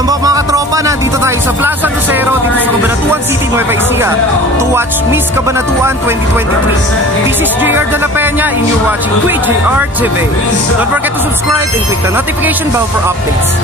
Welcome back mga katropa, nandito tayo sa Plaza Lucero dito sa Cabanatuan City, Nueva Ecija to watch Miss Cabanatuan 2023. This is JR De La Peña and you're watching JR TV. Don't forget to subscribe and click the notification bell for updates.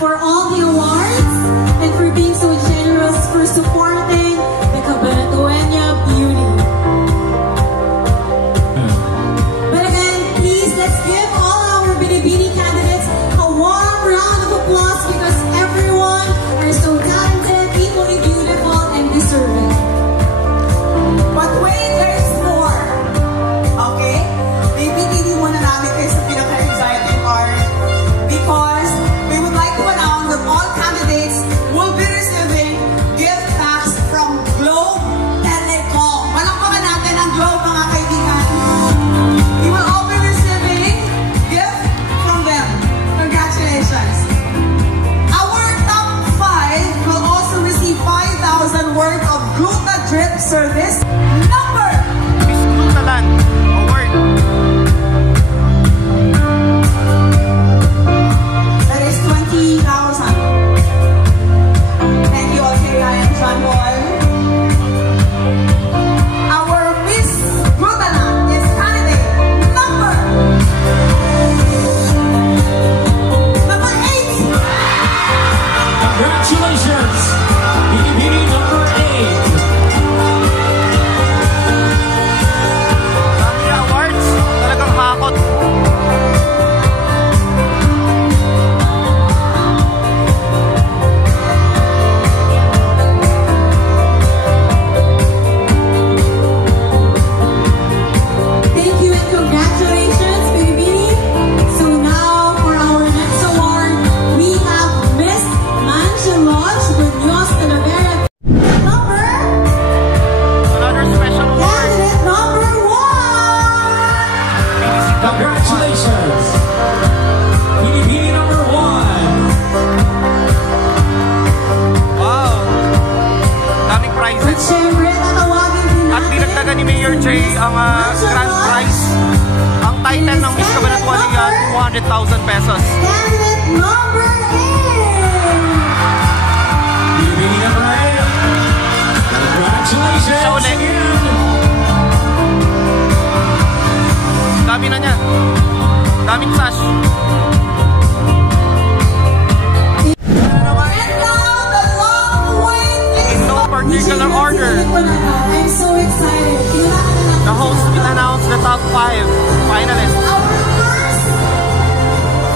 For all the awards and for being so generous for supporting the Cabanatueña beauty. But again, please let's give all our Binibini candidates a warm round of applause because everyone are so talented, equally beautiful and deserving. But wait, there's more. Okay? Maybe hindi mo na namin kayo sa pinaka-exciting part because we would like to announce that all candidates will be receiving gift packs from Globe Telecom. Palakpakan natin ang Globe, mga kaibigan. We will all be receiving gift from them. Congratulations. Our top 5 will also receive 5,000 worth of Gluta Drip service. Number Miss Glutaland Award. That is 20,000. Thank you, Algeria and John Paul. Our Miss Glutaland is candidate number 8. Congratulations! Binibini number 8. Dami awards, talagang hakot. Thank you and congratulations, Binibini. So now for our next award, we have Miss Mangelodge Munoz Talavera. Number Another special award. candidate number 1. Congratulations! Binibini number 1. Wow. Daming At prizes. syempre, tatawagin din At natin dinagdagan ni Mayor J ang grand prize. Ang title ng Miss Cabanatuan ay 200,000 pesos. candidate number 8. Binibini number 8. Congratulations! Siya uli. Dami na niya. Daming sash. And now, the long-awaited In no particular order, I'm so excited. the host will announce the top 5 finalists. Our first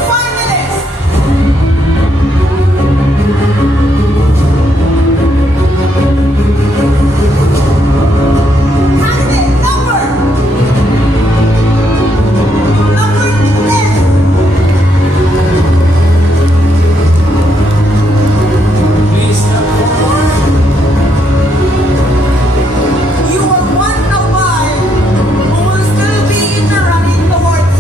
finalist. Candidate number 10. Please step forward. You are one of 5 who will still be in the running towards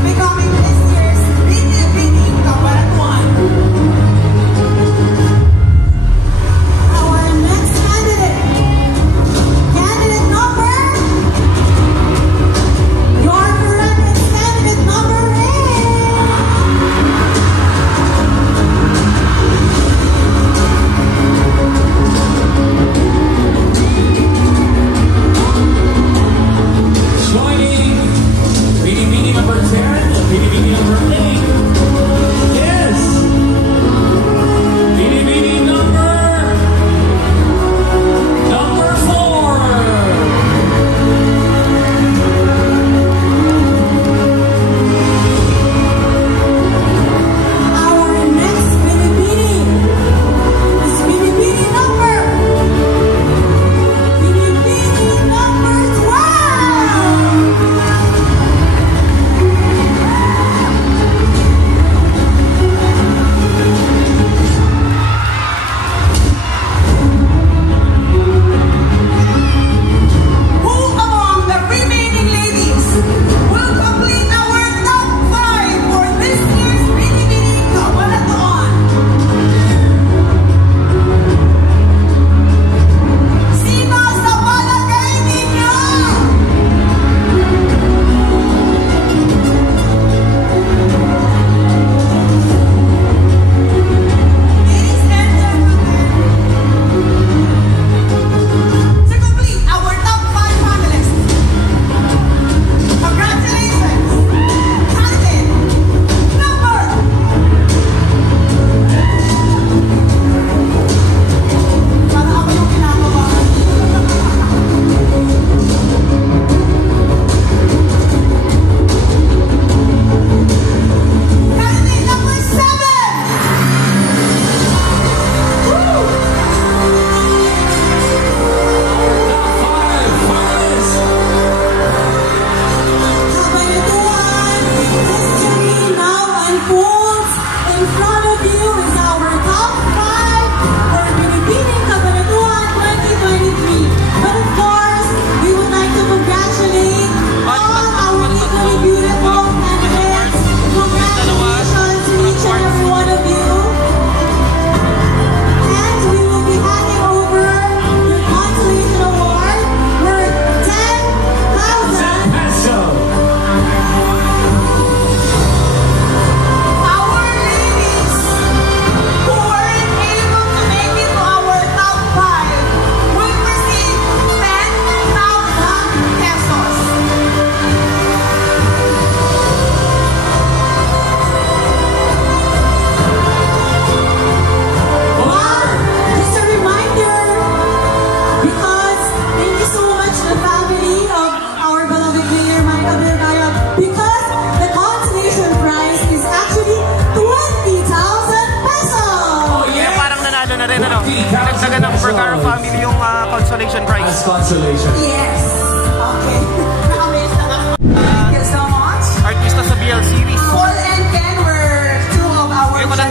family yung consolation prize. As consolation. Yes. Okay. Nakamiss na ako. Thank you so much. Artista sa BL series. Paul and Ken were two of our Ngayon ko lang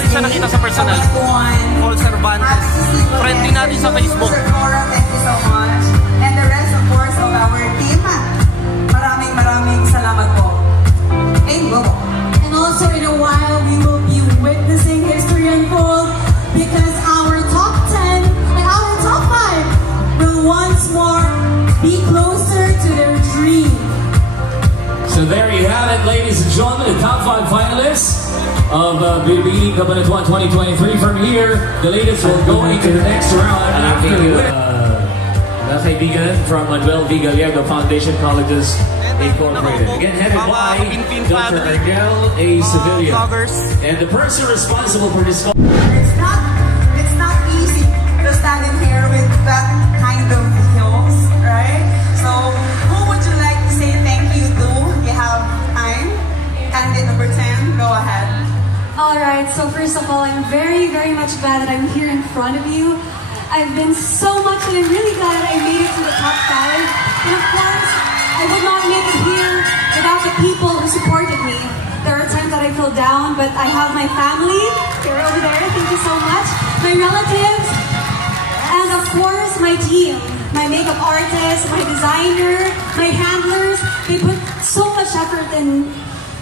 din siya nakita sa personal. Paul Cervantes. Friend din natin sa Facebook. Sir Cora, thank you so much. And the rest, of course, of our team. Maraming salamat po. And go. And also, in a while, we will be witnessing history unfold because our top 10 and our top 5 will once more be closer to their dream. So there you have it, ladies and gentlemen, the top 5 finalists of Binibining Cabanatuan 2023. From here, the ladies will go into the next round after the win. Kaibigan from Manuel V. Gallego Foundation Colleges Incorporated. Again, headed by Dr. Argel A. Sevilla. And the person responsible for this... It's not easy to stand in here with that kind of heels, right? So, who would you like to say thank you to? You have time. Candidate number 10, go ahead. Alright, so first of all, I'm very, very much glad that I'm here in front of you. I've been so much and I'm really glad I made it to the top 5. And of course, I would not make it here without the people who supported me. There are times that I feel down, but I have my family. They're over there, thank you so much. My relatives, and of course, my team. My makeup artist, my designer, my handlers. They put so much effort in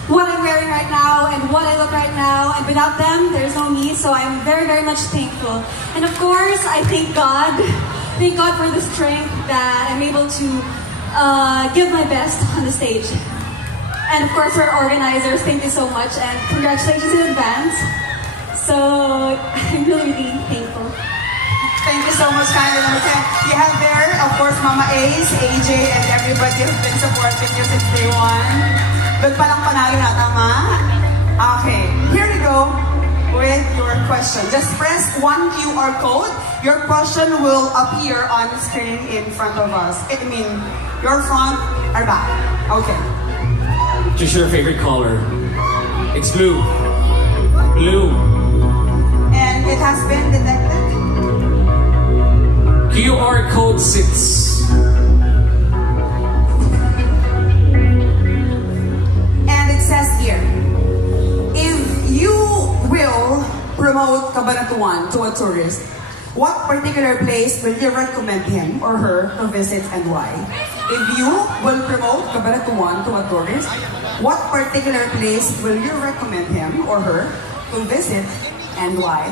what I'm wearing right now and what I look right now, and without them, there's no me, so I'm very, very much thankful. And of course, I thank God for the strength that I'm able to give my best on the stage. And of course, our organizers, thank you so much, and congratulations in advance. So, I'm really, really thankful. Thank you so much, candidate number 10. You have there, of course, Mama Ace, AJ, and everybody who's been supporting you since day one. Doon palang panalo na, tama? Okay, here we go with your question. Just press one QR code. Your question will appear on screen in front of us. I mean, your front or back. Okay. Just your favorite color. It's blue. Blue. And it has been detected. QR code 6. Says here, if you will promote Cabanatuan to a tourist, what particular place will you recommend him or her to visit and why? If you will promote Cabanatuan to a tourist, what particular place will you recommend him or her to visit and why?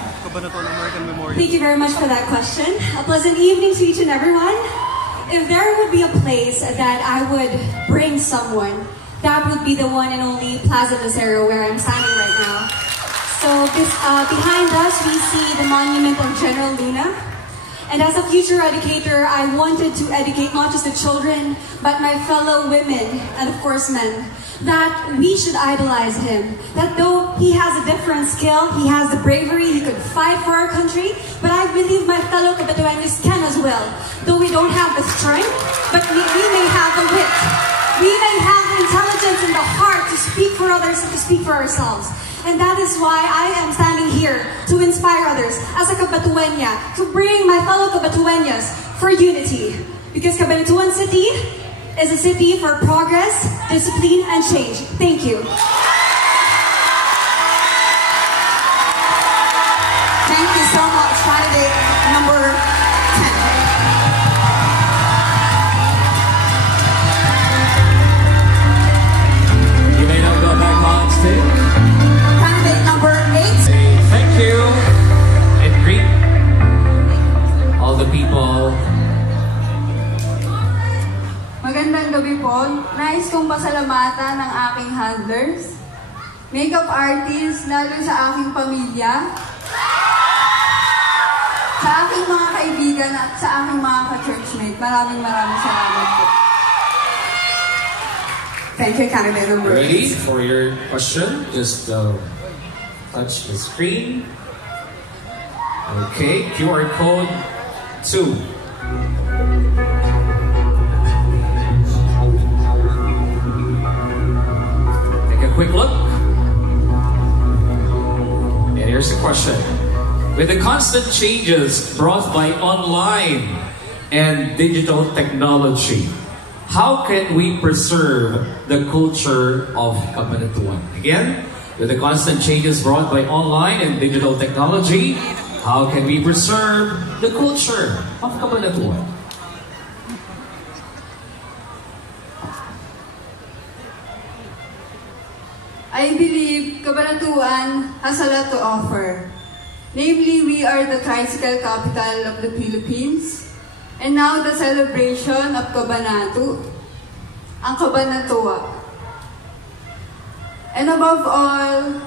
Thank you very much for that question. A pleasant evening to each and everyone. If there would be a place that I would bring someone, that would be the one and only Plaza Lucero, where I'm standing right now. So behind us, we see the monument of General Luna. And as a future educator, I wanted to educate not just the children, but my fellow women, and of course men, that we should idolize him. That though he has a different skill, he has the bravery, he could fight for our country, but I believe my fellow Cabatuanos can as well. Though we don't have the strength, but we may have the wit. We may have the intelligence and the heart to speak for others and to speak for ourselves. And that is why I am standing here to inspire others as a Cabatueña, to bring my fellow Cabatueñas for unity. Because Cabanatuan City is a city for progress, discipline, and change. Thank you. Thank you so much, candidate number 10. Candidate number 8. Thank you and greet all the people. Magandang gabi po. Nais kong pasalamatan ng aking handlers, makeup artists, lalo sa aking pamilya, sa aking mga kaibigan at sa aking mga ka-churchmate. Maraming salamat po. Thank you, candidate number 8. Ready for your question? Just touch the screen. Okay, QR code 2. Take a quick look. And here's the question. With the constant changes brought by online and digital technology, how can we preserve the culture of Cabanatuan? Again, with the constant changes brought by online and digital technology, how can we preserve the culture of Cabanatuan? I believe Cabanatuan has a lot to offer. Namely, we are the tricycle capital of the Philippines. And now the celebration of Cabanatu, ang Cabanatuan. And above all,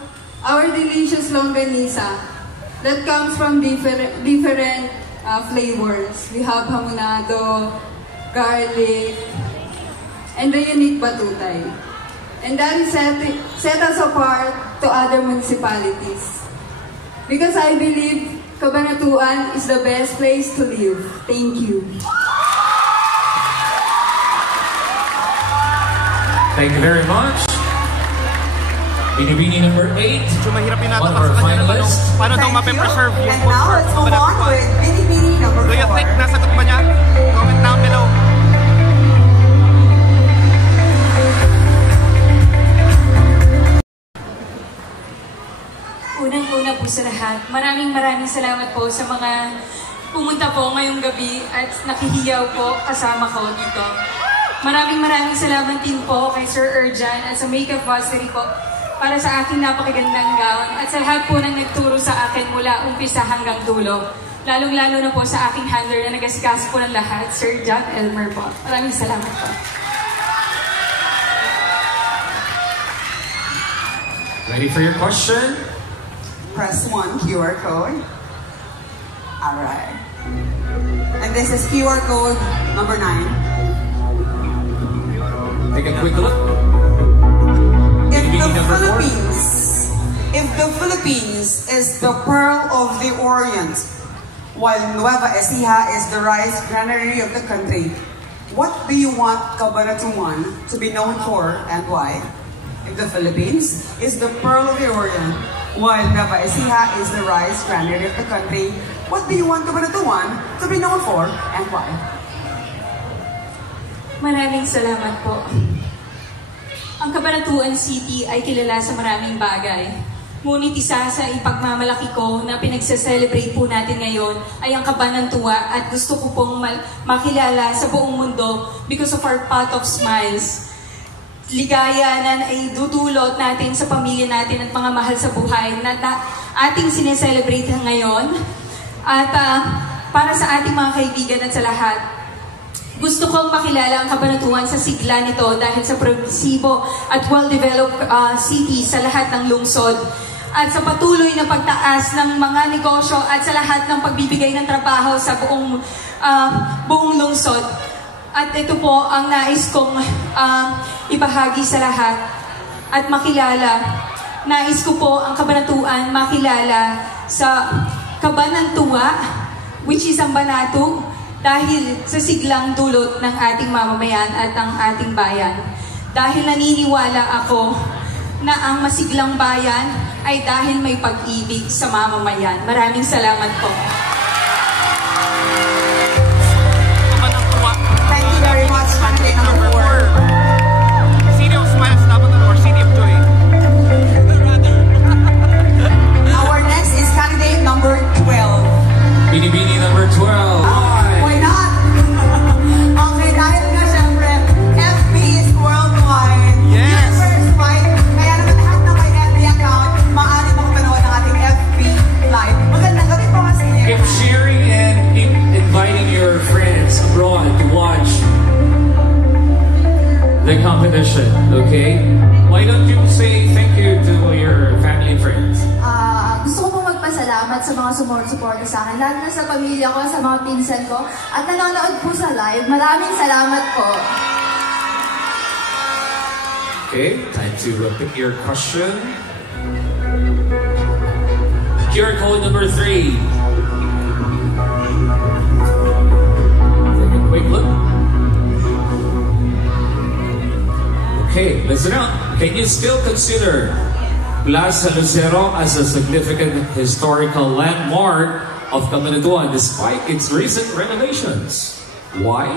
our delicious longganisa that comes from different flavors. We have hamonado, garlic, and the unique batutay. And that is set us apart to other municipalities. Because I believe Cabanatuan is the best place to live. Thank you. Thank you very much. Binibini number 8. So mahirapin natin one of our finalists. Paano daw mape-preserve yung And now let's move on with Binibini number 4. Do you think nasagot ba niya? Comment down below. Unang-una po sa lahat, maraming salamat po sa mga pumunta po ngayong gabi at nakihiyaw po kasama ko dito. Maraming salamat din po kay Sir Erjan at sa Makeup Vasery po para sa aking napakagandang gown at sa lahat po ng nagturo sa akin mula umpisa hanggang dulo. Lalong-lalo na po sa aking handler na nag-asikaso po ng lahat, Sir Jack Elmer po. Maraming salamat po. Ready for your question? Press 1 QR code. Alright. And this is QR code number 9. Take a quick look. If the Philippines is the pearl of the Orient, while Nueva Ecija is the rice granary of the country, what do you want Cabanatuan to be known for and why? If the Philippines is the pearl of the Orient, while Nueva Ecija is the rice granary of the country, what do you want Cabanatuan to be known for and why? Maraming salamat po. Ang Cabanatuan City ay kilala sa maraming bagay. Ngunit isa sa ipagmamalaki ko na pinagse-celebrate po natin ngayon ay ang Cabanatuan at gusto ko pong makilala sa buong mundo because of our pot of smiles. Ligaya na ay dudulot natin sa pamilya natin at mga mahal sa buhay na ating sineselebrate ngayon. At para sa ating mga kaibigan at sa lahat, gusto kong makilala ang Cabanatuan sa sigla nito dahil sa progresibo at well-developed city sa lahat ng lungsod. At sa patuloy na pagtaas ng mga negosyo at sa lahat ng pagbibigay ng trabaho sa buong lungsod. At ito po ang nais kong ibahagi sa lahat at makilala. Nais ko po ang Cabanatuan makilala sa Cabanantua, which is ang Banatu, dahil sa siglang dulot ng ating mamamayan at ang ating bayan. Dahil naniniwala ako na ang masiglang bayan ay dahil may pag-ibig sa mamamayan. Maraming salamat po. Thank you very much, candidate number 4. City of Smiles dapat or City of Joy? Our next is candidate number 12. Binibini number 12. Why not? Okay, dahil nga syempre, FB is worldwide. Yes! Universe-wide. Kaya naman lahat na may FB account, maaari makapanood ng ating FB live. Magandang gabi po kasi. Keep sharing and keep inviting your friends abroad to watch the competition, okay? Why don't you say thank you to your family and friends? Gusto ko pong magpasalamat sa mga sumusuporta sa akin, lalo na sa pamilya ko, sa mga pinsan ko, at nanonood po sa live. Maraming salamat po. Okay, time to pick your question. QR code number 3. Take a quick look. Okay, listen up. Can you still consider Plaza Lucero as a significant historical landmark of Cabanatuan despite its recent renovations. Why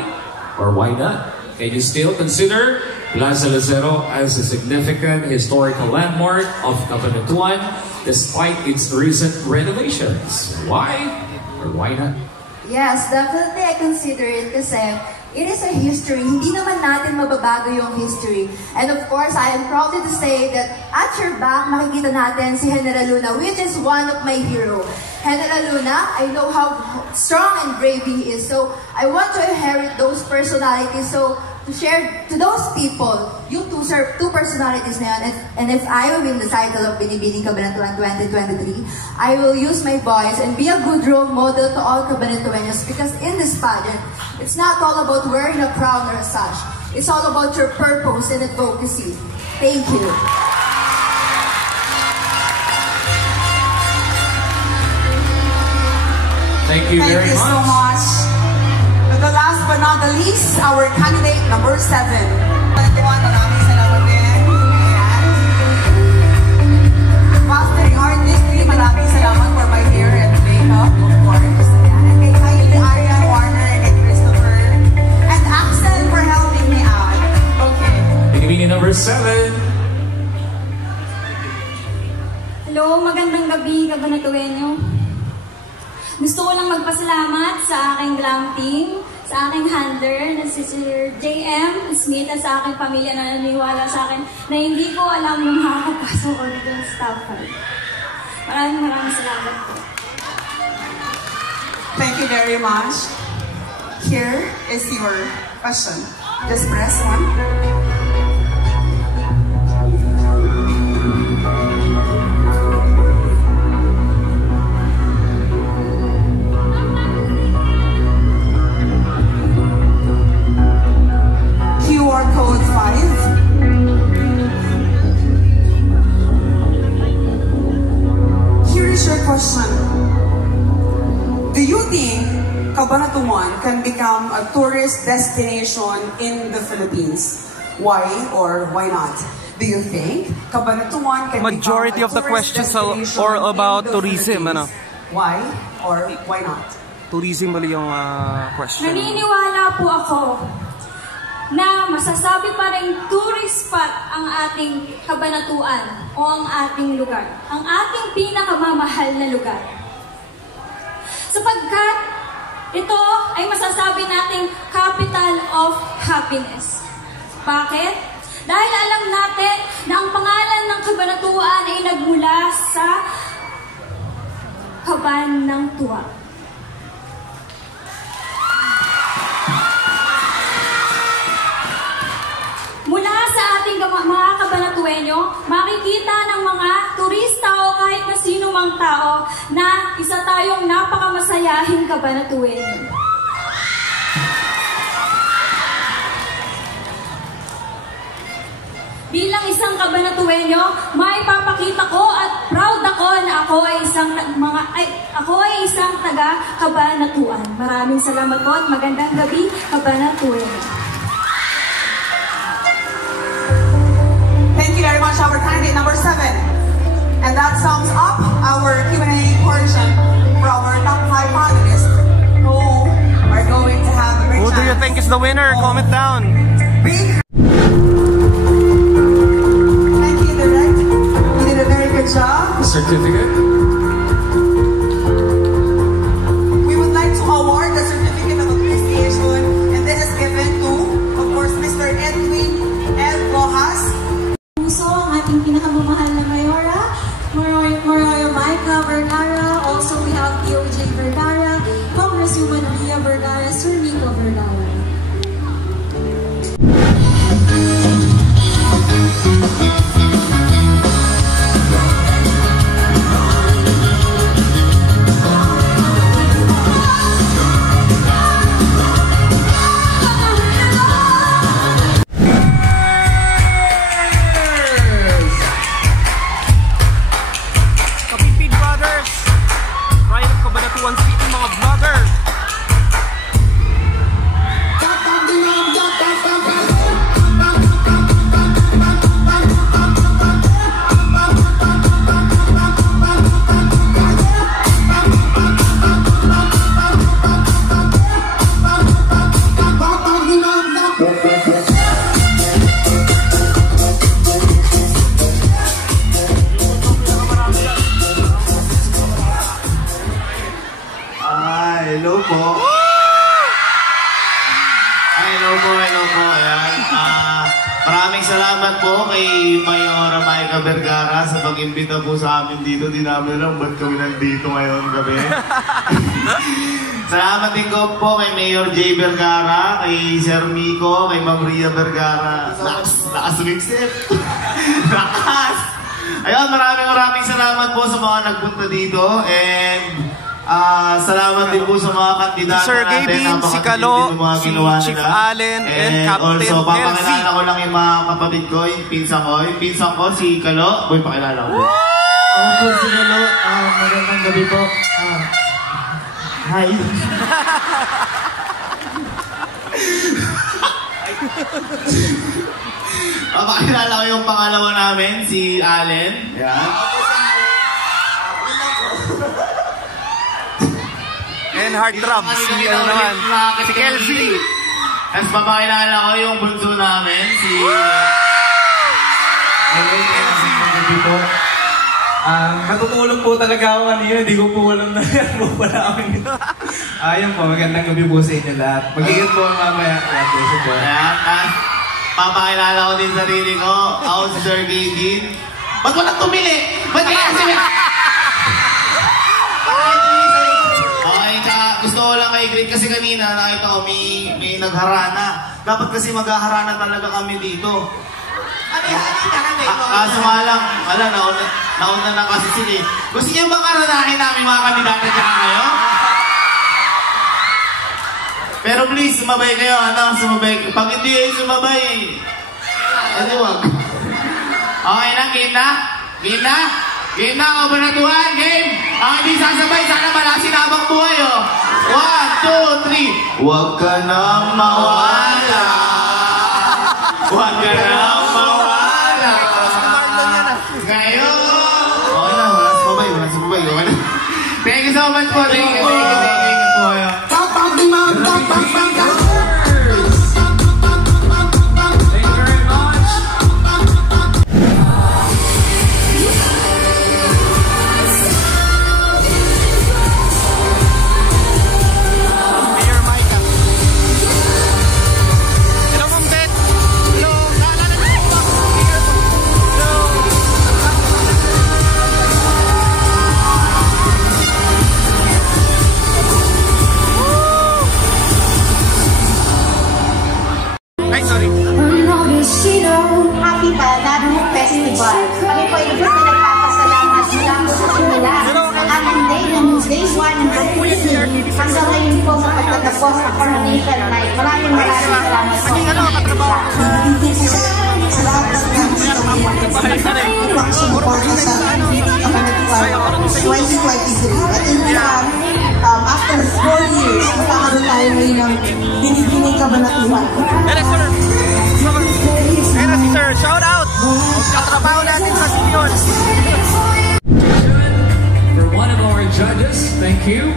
or why not? Can you still consider Plaza Lucero as a significant historical landmark of Cabanatuan despite its recent renovations? Why or why not? Yes, definitely I consider it kasi it is a history. Hindi naman natin mababago yung history. And of course, I am proud to say that at your back, makikita natin si General Luna, which is one of my hero. General Luna, I know how strong and brave he is. So, I want to inherit those personalities. So, to share to those people, yung two personalities na yan. And if I will win the title of Binibining Cabanatuan 2023, I will use my voice and be a good role model to all Cabanatueños, because in this pageant, it's not all about wearing a crown or a sash. It's all about your purpose and advocacy. Thank you. Thank you very much. Thank you so much. The last but not the least, our candidate number 7. Maraming salamat din. Mastering Artistry, maraming salamat for my hair and makeup, of course. And kay Kylie, Arian, Warner, and kay Christopher. And Axel for helping me out. Okay. Binibining number 7. Hello, magandang gabi, Cabanatueño. Gusto ko lang magpasalamat sa aking glam team, sa aking handler na si Sir JM Smith, at sa aking pamilya na naniwala sa akin na hindi ko alam yung makakapasok ko dito sa staff card. Maraming salamat po. Thank you very much. Here is your question. Just press 1. QR code 5. Here is your question. Do you think Cabanatuan can become a tourist destination in the Philippines? Why or why not? Do you think Cabanatuan can Majority become a of the tourist questions destination are about in the tourism, ano? Philippines? Why or why not? Tourism mali yung question. Naniniwala po ako na masasabi pa rin tourist spot ang ating Cabanatuan o ang ating lugar. Ang ating pinakamamahal na lugar. Sapagkat ito ay masasabi nating capital of happiness. Bakit? Dahil alam natin na ang pangalan ng Cabanatuan ay nagmula sa kaban ng tuwa. Mula sa ating mga Cabanatueño, makikita ng mga turista o kahit na sino mang tao na isa tayong napakamasayahing Cabanatueño. Bilang isang Cabanatueño, maipapakita ko at proud ako na ako ay isang taga Cabanatuan. Maraming salamat po at magandang gabi, Cabanatueño. Thank you very much, our candidate number 7. And that sums up our Q&A portion for our top 5 finalists who are going to have a great Who do you think is the winner? Comment down. Thank you, Direct. You did a very good job. Certificate. We would like to award the certificate of appreciation, and this is given to, of course, Mr. Edwin L. Rojas. Puso ang ating pinakamamahal na Mayora, Maria Micah Vergara. Also, we have DOJ Vergara, Congresswoman Ria Vergara, Sir Nico Vergara. hello po. Ayan. Maraming salamat po kay Mayora Maika Vergara sa pag-imbita po sa amin dito. Di namin alam ba't kami nandito ngayon gabi. Salamat din ko po kay Mayor J. Vergara, kay Sir Miko, kay Ma'am Ria Vergara. Lakas mixip. Lakas! Ayun, maraming salamat po sa mga nagpunta dito. And salamat din po sa mga kandidato Sir Gavin, si Kalo, si Chief Allen, and Captain also, LV. papakilala ko lang yung mga kapatid ko, yung pinsan ko. Yung pinsan ko, si Kalo. Boy, pakilala ko. Ako po si Kalo. Magandang gabi po. Hi. Papakilala ko yung pangalawa namin, si Allen. Yan. And hard drums, si ano naman, si Kelsey. Tapos papakilala ko yung bunso namin, si Gabi po. Natutulog po talaga ako kanina. Hindi ko po alam na yan po pala ako. Ayun po, magandang gabi po sa inyo lahat. Mag-iingat po mamaya. Ayan, papakilala ko din sarili ko. Ako si Sir Gavin. Ba't walang tumili? Ba't kaya kasi... Okay, gusto ko lang i-greet kasi kanina nakita ko may nagharana. Dapat kasi maghaharana talaga kami dito. Kaso nga lang, nauna na kasi sila. Gusto niyo bang aranahin namin mga kandidato dyan ngayon? Pero please, sumabay kayo, sumabay. Pag hindi kayo sumabay, edi wag. Okay na, game na? Game na? Game na, kabanatuhan, game! Ang hindi sasabay, sana malasin habang buhay, oh. 1, 2, 3. Huwag ka nang mawala. Huwag ka nang mawala. Ngayon. Okay na, wala sumabay. Okay na. Thank you so much po. Thank you po. Happy Banana Festival. Kami po ay nagpapasalamat mula po sa simula ang ating day na day 1 hanggang ngayon po sa pagtatapos ng coronation night. Maraming salamat po. After 4 years, magkakaroon tayo ngayon ng Binibining Kabanatuan. Ayun si Sir, shout out! Katrabaho natin sa Sinion. For one of our judges, thank you.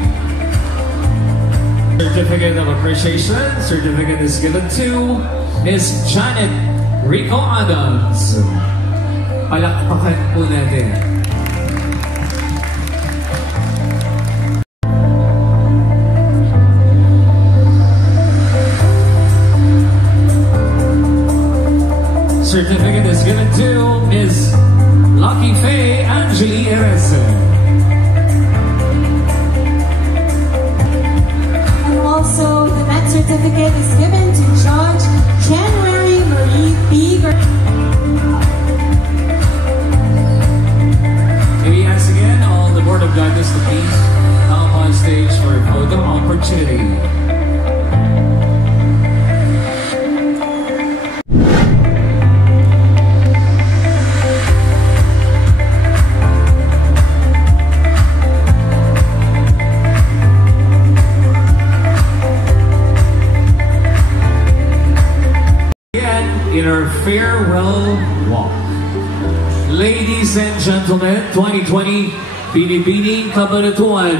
Certificate of Appreciation. Certificate is given to Miss Janet Rico Adams. Palakpakan po natin. Certificate is given to Ms. Lucky Faye Angeli Erese. And also, the next certificate is given to Judge January Marie B. Maybe ask again all the Board of Judges to please come on stage for a photo opportunity. In our farewell walk. Ladies and gentlemen, 2020 Binibining Kabanatuan,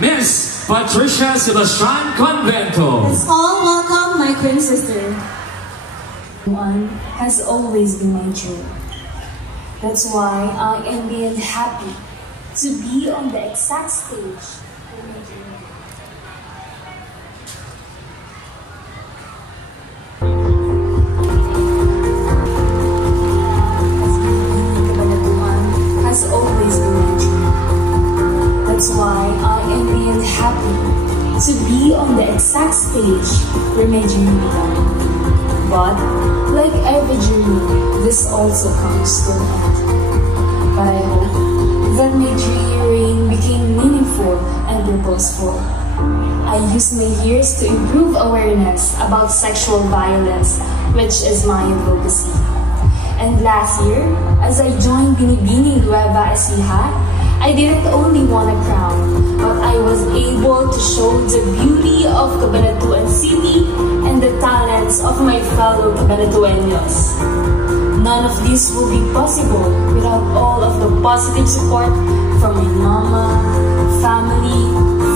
Miss Patricia Sebastian Convento. Let's all welcome my twin sister. One has always been my dream. That's why I am being happy to be on the exact stage for my dream. to be on the exact stage where my journey began. But, like every journey, this also comes to an end. But I hope that my 3-year reign became meaningful and purposeful. I used my years to improve awareness about sexual violence, which is my advocacy. And last year, as I joined Binibining Nueva Ecija, I didn't only want a crown, but I was able to show the beauty of Cabanatuan City and the talents of my fellow Cabanatueños. None of this will be possible without all of the positive support from my mama, family,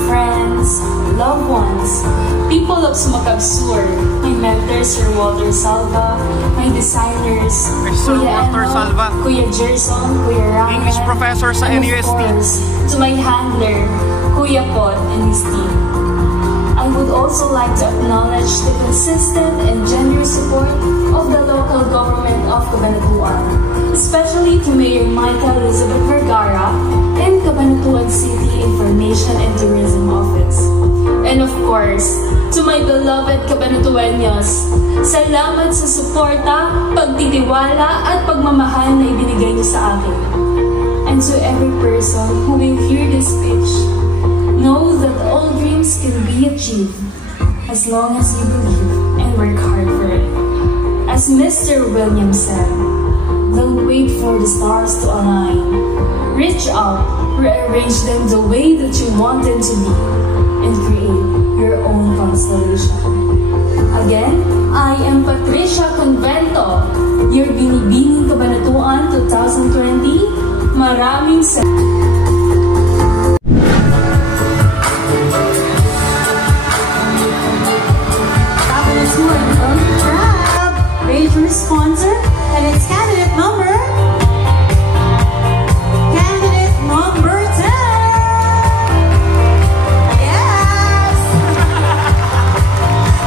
friends, loved ones, people of Sumakab Sur, my mentor Sir Walter Salva, my designers, Kuya Eno, Kuya Gerson, Kuya Rangel, English professor sa and NUST. of course, to my handler, Kuya Pod and his team. I would also like to acknowledge the consistent and generous support of the local government of Cabanatuan, especially to Mayor Michael Elizabeth Vergara and Cabanatuan City Information and Tourism Office. And of course, to my beloved Cabanatueños, salamat sa suporta, pagtitiwala at pagmamahal na ibinigay niyo sa akin. And to every person who will hear this speech, know that all dreams can be achieved as long as you believe and work hard for it. As Mr. Williams said, don't wait for the stars to align. Reach out, rearrange them the way that you want them to be, and create your own constellation. Again, I am Patricia Convento, your Binibining Cabanatuan 2020. Maraming salamat. Major sponsor, and it's candidate number 10. Yes.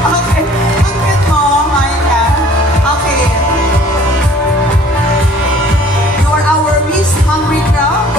Okay, ang cute mo, Maika. Okay. You are our Miss Hungry Crowd.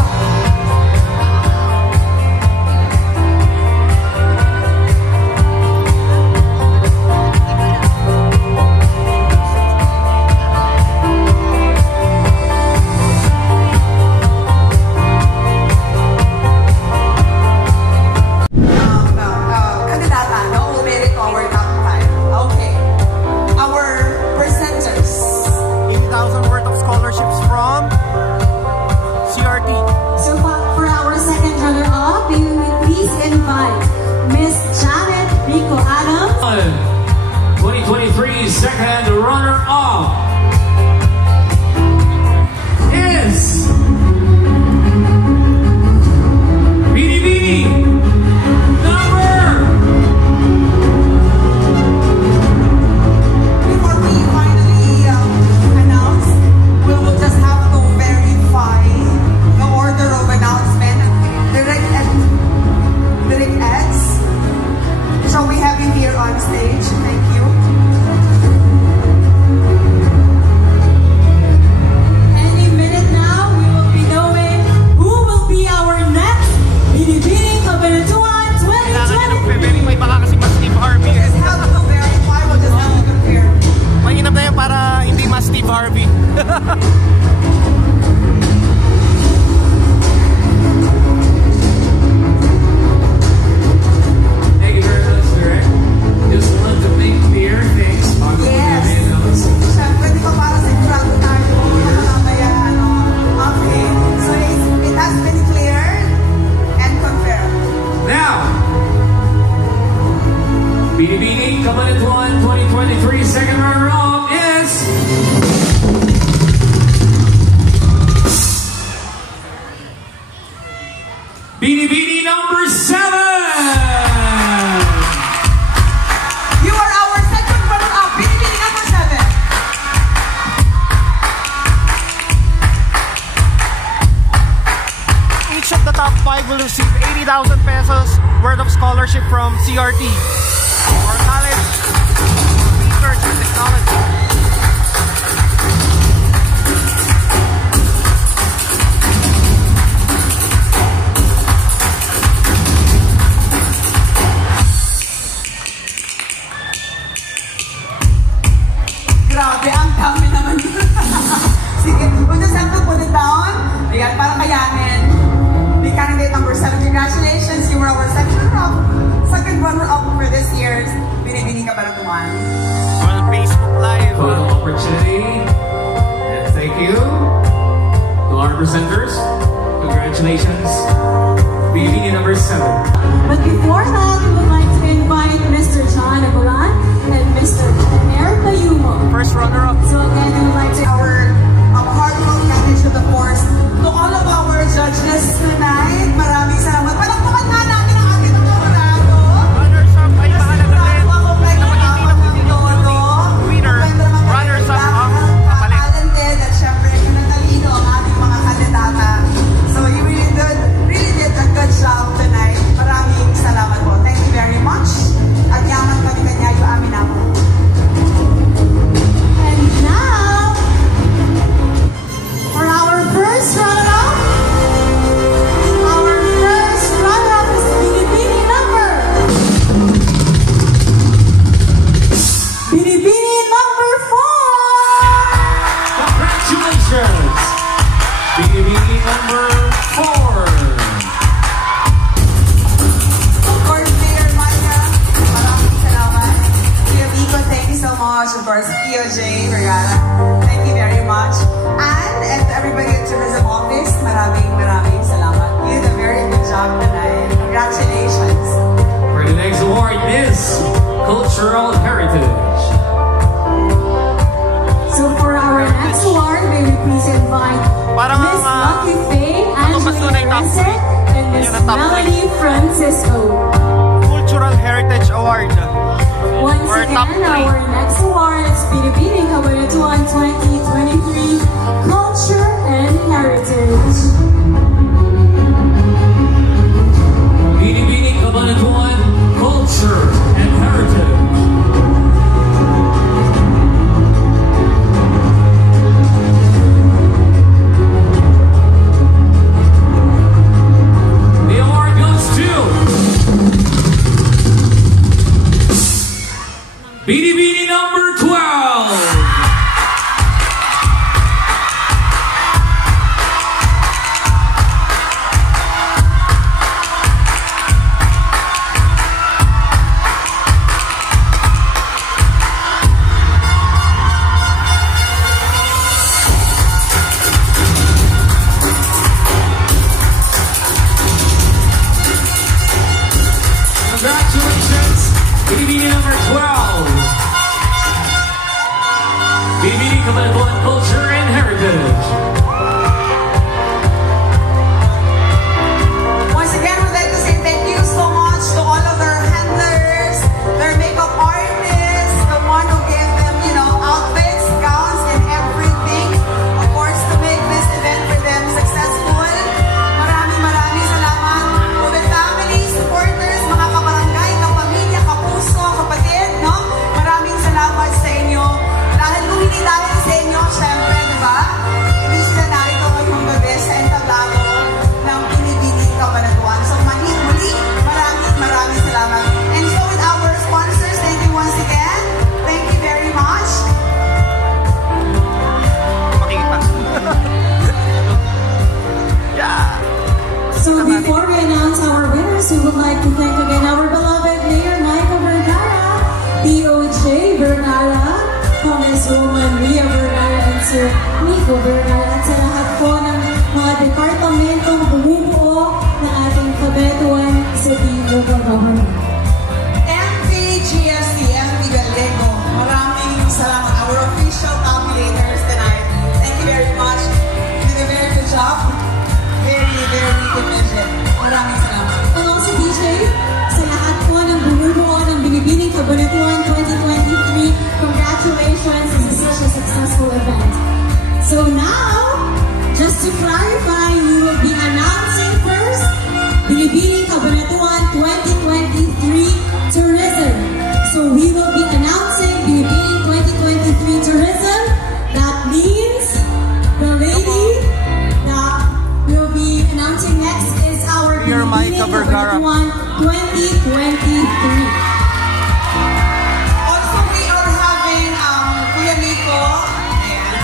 Second runner-up is Binibining number. Before we finally announce, we will just have to verify the order of announcement. Direct X. Shall we have you here on stage? Thank you. Para hindi mas Steve Harvey. Thank you very much, sir. Just want to make clear things. Yes. Siyempre, di ba para sigurado tayo mamaya, ano? Okay. So it has been cleared and confirmed. Now, Binibining Cabanatuan 2023 second runner-up is Binibining number 7. You are our second runner-up, Binibining number 7. Each of the top 5 will receive 80,000 pesos worth of scholarship from CRT, or College Research and Technology. number 4. Of course, Mayor Maya, maraming salamat. Kuya Vico, thank you so much. Of course, POJ, Vergara, thank you very much. And everybody at Tourism Office, maraming salamat. You did a very good job tonight. Congratulations. For the next award, Miss Cultural Heritage. So for our next award, may we please invite Miss Lucky Faye, Angeline Reset, and Miss Melanie Francisco. Cultural Heritage Award. Once again, our next award is Binibining Cabanatuan 2023 Culture and Heritage. Binibining Cabanatuan Culture and Heritage. The award goes to Binibini number 12. Congratulations, Binibini number 12. Binibini Cabanatuan Culture and Heritage. Once again, we'd like to say thank you so much to all of their handlers, their makeup artists, the one who gave them, outfits, gowns, and everything. Of course, to make this event for them successful. Maraming salamat. To the family, supporters, mga kabarangay, kapamilya, kapuso, kapatid, no? Maraming salamat sa inyo. Dahil kung hindi dahil sa inyo, syempre, di ba? Hindi sila narito ngayong gabi sa entablado ng Binibining Cabanatuan. So, muli, maraming salamat. And so, with our sponsors, thank you once again. Thank you very much. Makikita. Yeah. So before we announce our winners, we would like to thank again our beloved Mayor Michael Vergara, POJ Vergara, Congresswoman Ria Vergara, and Sir Nico Vergara, at sa lahat po ng mga departamentong bumubuo ng ating Cabanatuan City Local Government. MVGSC, MV Gallego, maraming salamat. Our official tabulators tonight. Thank you very much. You did a very good job. Very good vision. Maraming salamat. And also DJ, sa lahat po ng bumubuo ng Binibining Cabanatuan 2023, congratulations, this is such a successful event. So now, just to clarify, we will be announcing first Binibining Cabanatuan 2023 Tourism. So we will be announcing Binibining 2023 Tourism. That means the lady that will be announcing next is our Mayor Micah Vergara. Cabanatuan 2023. Also, we are having Kuya Miko. Ayan.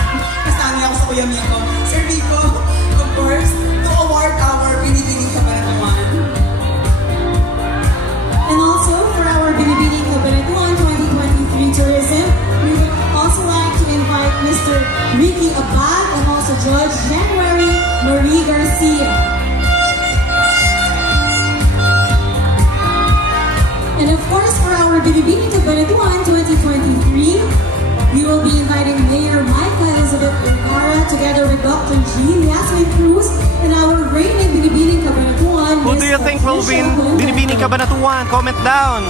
Kasama ako sa Kuya Miko. Sir Miko, of course, to award our Binibining Cabanatuan. And also for our Binibining Cabanatuan 2023 Tourism, we would also like to invite Mr. Ricky Abad and also Judge January Marie Garcia. And of course, for our Binibining Cabanatuan 2023, we will be inviting Mayor Micah Elizabeth Vergara together with Dr. Jean Yasmin Cruz and our reigning Binibining Cabanatuan. Who do you think will win Binibining Cabanatuan? Comment down.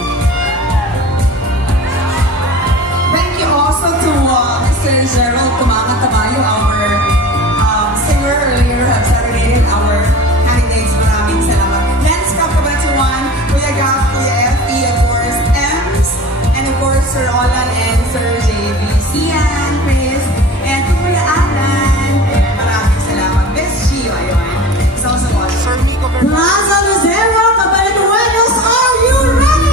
Thank you also to Mr. Gerald Tumanga-Tamayo, our singer earlier, have serenaded our candidates. Maraming salamat. Lance Cabanatuan, Kuya Gaf, Kuya Effie, of course, Ems, and of course, Sir Olan and Sir JB, Sian, Chris, and to Kuya Alan. Maraming salamat. Miss Gio, ayun. So much. Sir Nico Vergara. Plaza Lucero, Cabanatuanos, are you ready?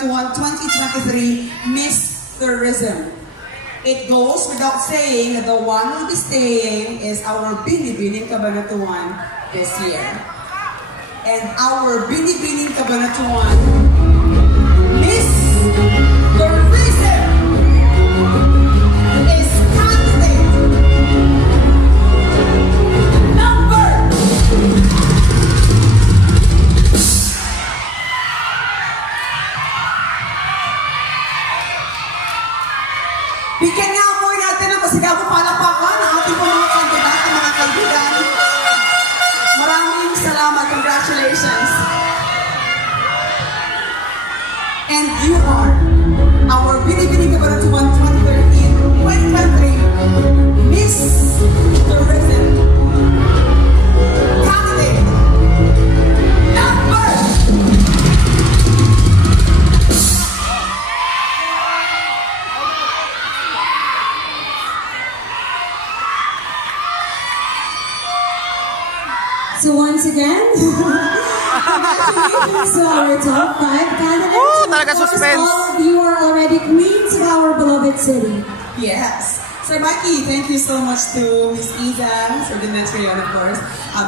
Cabanatuan 2023 Miss Tourism. It goes without saying that the one who will be staying is our Binibining Cabanatuan this year. And our Binibining Cabanatuan Miss Tourism is candidate number Bigyan nga mo natin ng masigabong palakpakan ang ating mga kandidat, mga kaibigan. Maraming salamat. Congratulations. And you are our Binibining Cabanatuan 2013-2023 Miss Tourism candidate number So once again, congratulations to our top 5 candidates. Talaga suspense. All of you are already queens of our beloved city. Yes. Sir Mikey, thank you so much to Miss Iza, Sir Demetrion, of course,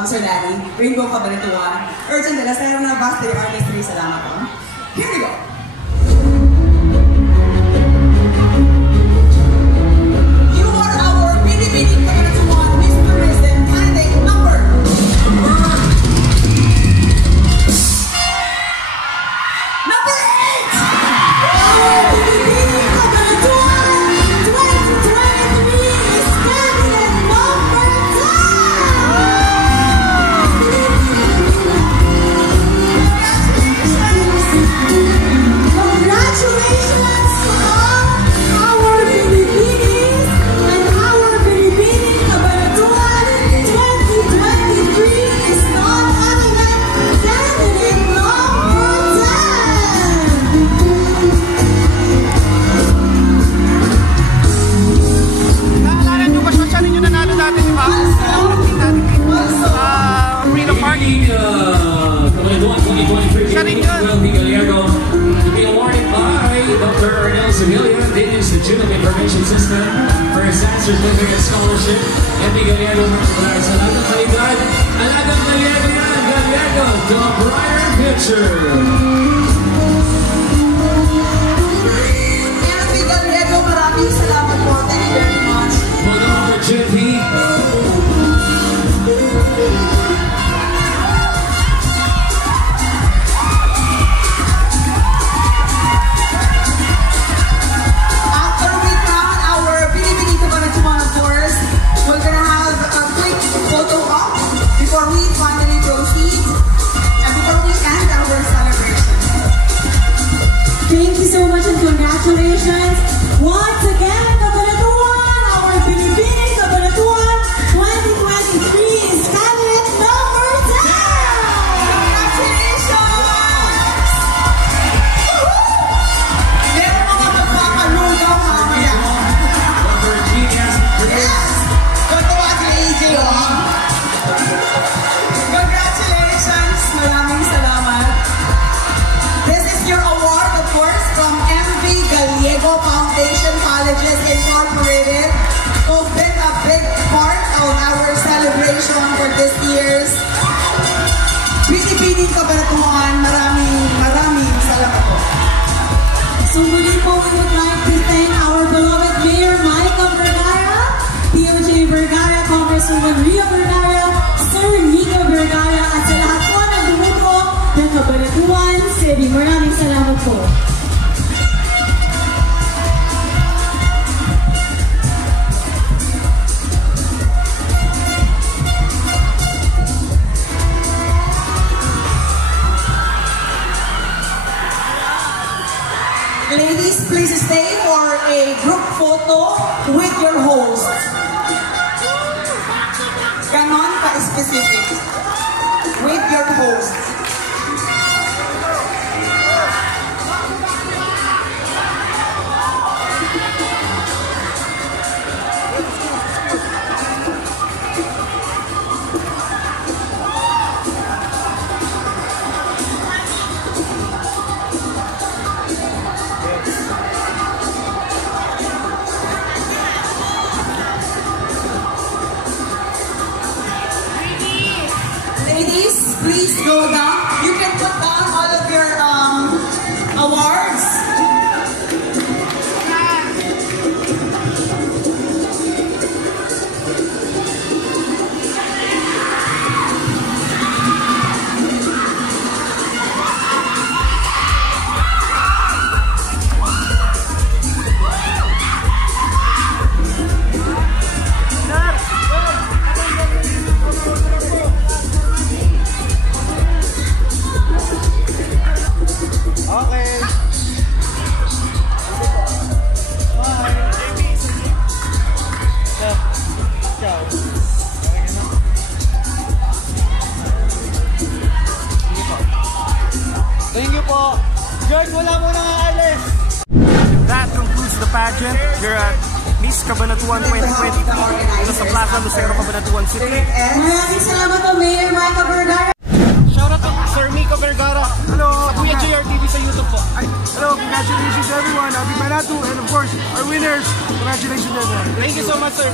Sir Daddy, Rainbow Cabanatuan, Urgent de la Serna, Basti Artistry, salamat po. Here we go. You are our Binibining Cabanatuan Miss Tourism candidate number 8! Our Binibining Cabanatuan 2023 is candidate number 10! Congratulations to our Binibining and our Binibining Cabanatuan 2023 is not only candidate number 10! Naalala nyo ba siya ninyo nanalo natin, di ba? Freedom Park. Cabanatuan 2023 Wealthy Gallego to be awarded by Dr. Ernel Sevilla, Danish Institute of Information System for a SAT Certificate Scholarship. Wealthy Gallego mula sa Alagang Kalidad. Alagang Gallego yan, Gallego to a brighter future. Wealthy Gallego, maraming salamat po. Thank you very much. Hold on for Jiffy. After we crown our Binibining Cabanatuan, of course, we're gonna have a quick photo op before we finally proceed and before we end our celebration. Thank you so much and congratulations. Once again, Cabanatuan, our Binibining Cabanatuan 2023 is candidate number 10! Congratulations! Meron mga magpapalugaw mamaya. Yes! Tutuwa si AJ, oh. Congratulations! Maraming salamat. This is your award, of course, from MV Gallego Foundation Colleges Incorporated, who've been a big part of our celebration for this year's Binibining Cabanatuan. Maraming salamat po. So muli po, we would like to thank our beloved Mayor Micah Vergara, POJ Vergara, Congresswoman Ria Vergara, Sir Nico Vergara, at sa lahat po na bumuto ng Cabanatuan City. Maraming salamat po. Ladies, please stay for a group photo with your host. Ganon ka-specific. With your host. please go down. You can put down all of your awards. That concludes the pageant here at Miss Cabanatuan 2023 dito sa Plaza Lucero, Cabanatuan City. Maraming salamat po, Mayor Michael Vergara. Shout out to Sir Miko Vergara. Hello, Kuya JR TV sa YouTube po. Hello, congratulations everyone. Happy Banatu, and of course, our winners. Congratulations everyone. Thank you so much, sir.